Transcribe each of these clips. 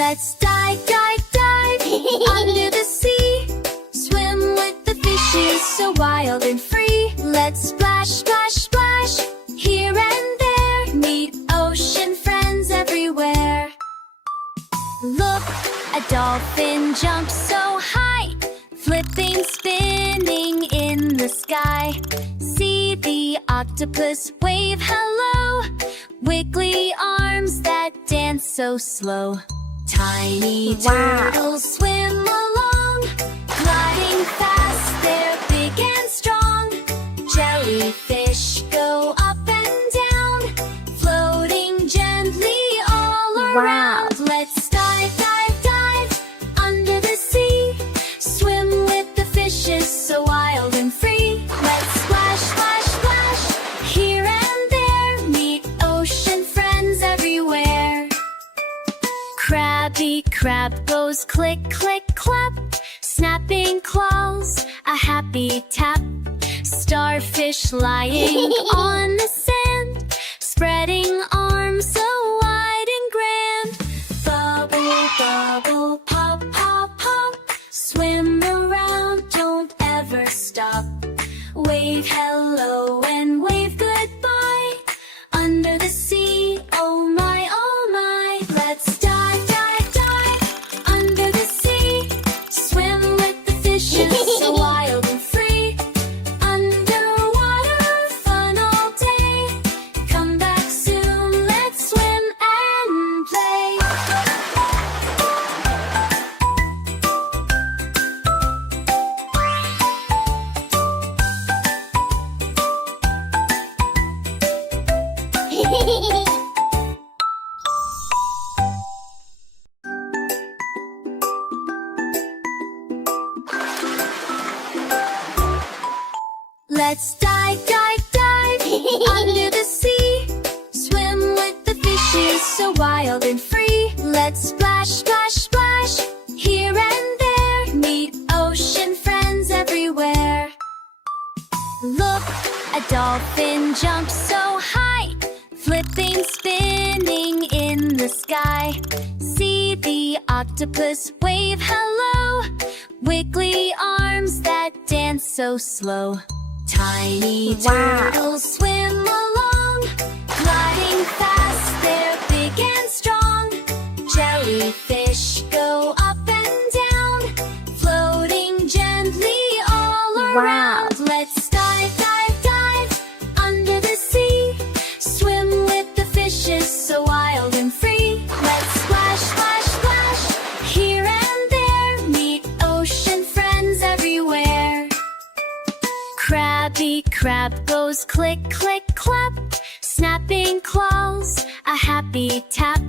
Let's dive, dive, dive under the sea. Swim with the fishes so wild and free. Let's splash, splash, splash here and there. Meet ocean friends everywhere. Look, a dolphin jumps so high, flipping, spinning in the sky. See the octopus wave hello, wiggly arms that dance so slow. Tiny turtles swim along, gliding fast, they're big and strong. Jellyfish go up and down, floating gently all around. Let's dive, dive, dive under the sea. Swim with the fishes so wild and free. Let's splash, splash, splash here and there. Meet ocean friends everywhere. Krabby Krab goes click, click, clap, snapping claws, a happy tap. Starfish lying on the sand, spreading arms so wide and grand. Bubble, bubble, pop, pop, pop, swim around, don't ever stop. Wave hello and wave goodbye under the sea, oh my, oh my. Let's dive, dive, dive under the sea. Swim with the fishes so wild and free. Underwater fun all day. Come back soon, let's swim and play. Let's dive, dive, dive under the sea. Swim with the fishes so wild and free. Let's splash, splash, splash here and there. Meet ocean friends everywhere. Look, a dolphin jumps so high, flipping, spinning in the sky. See the octopus wave hello, wiggly arms that dance so slow. Tiny turtles swim along, gliding fast, they're big and strong. Jellyfish go up and down, floating gently all around. Let's dive, dive, dive under the sea. Swim with the fishes so wild and free. Let's splash, splash, splash here and there. Meet ocean friends everywhere. Krabby Krab goes click, click, clap, snapping claws, a happy tap.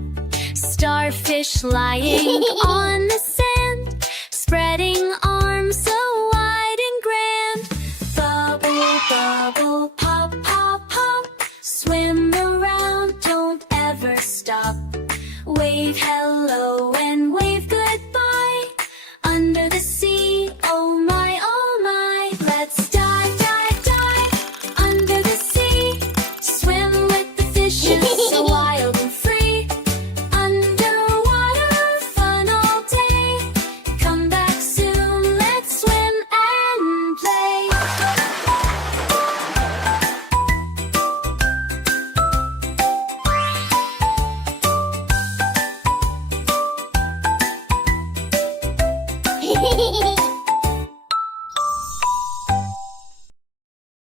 Starfish lying on the sand, spreading arms so wide and grand. Bubble, bubble, pop, pop, pop, swim around, don't ever stop. Wave hello and wave goodbye under the sea, oh my, oh my. Let's dive, dive, dive under the sea. Swim with the fishes so wild and free. Underwater fun all day. Come back soon, let's swim and play.